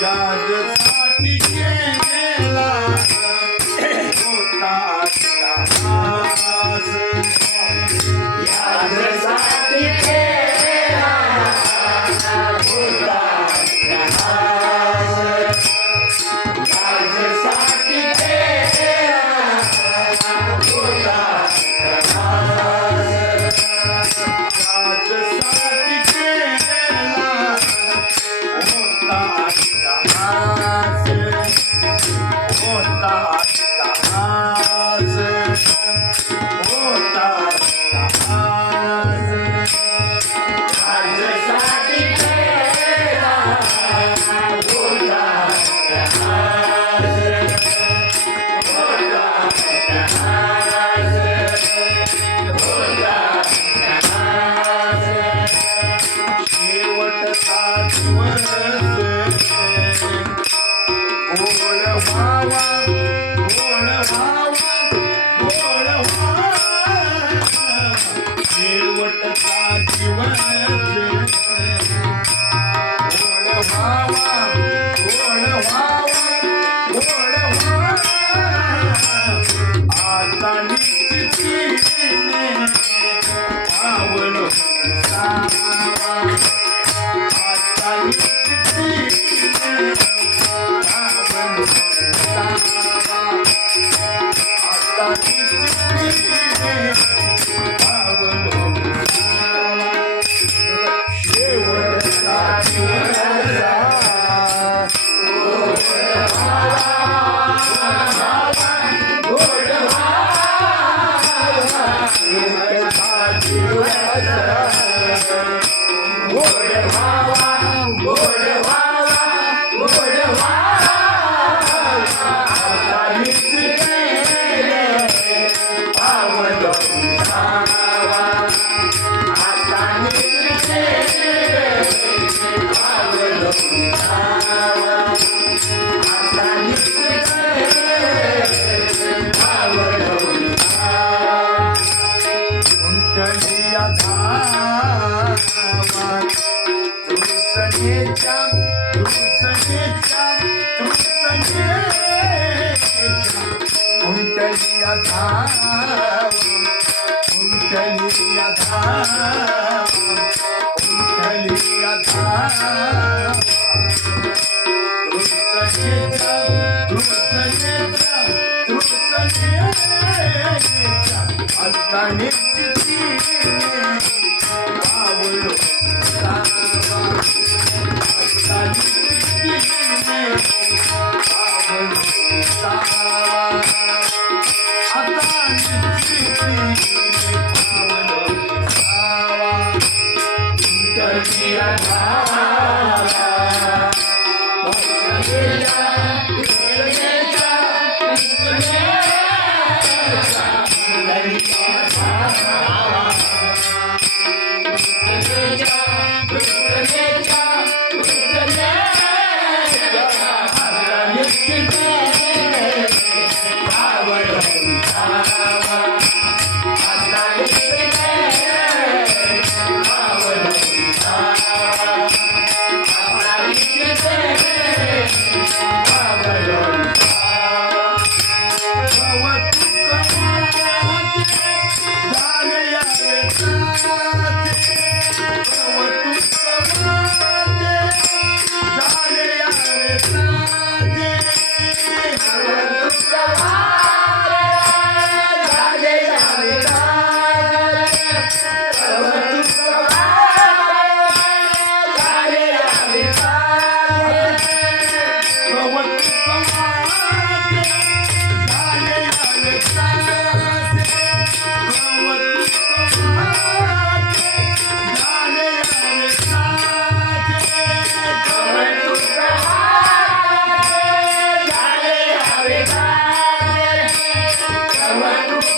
God Yeah. Gordão, ah! Kundaliya Dham Kundaliya Dham Kundaliya Dham. कृष्णेता कृष्णेता कृष्णेता अष्टनिश्चिती Paulo Terra. Thank you.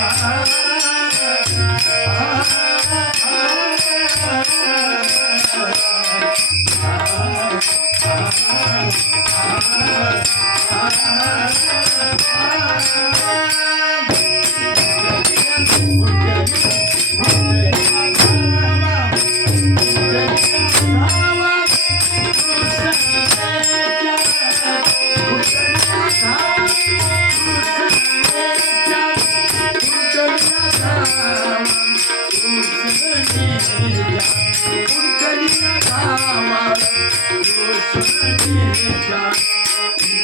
Ah,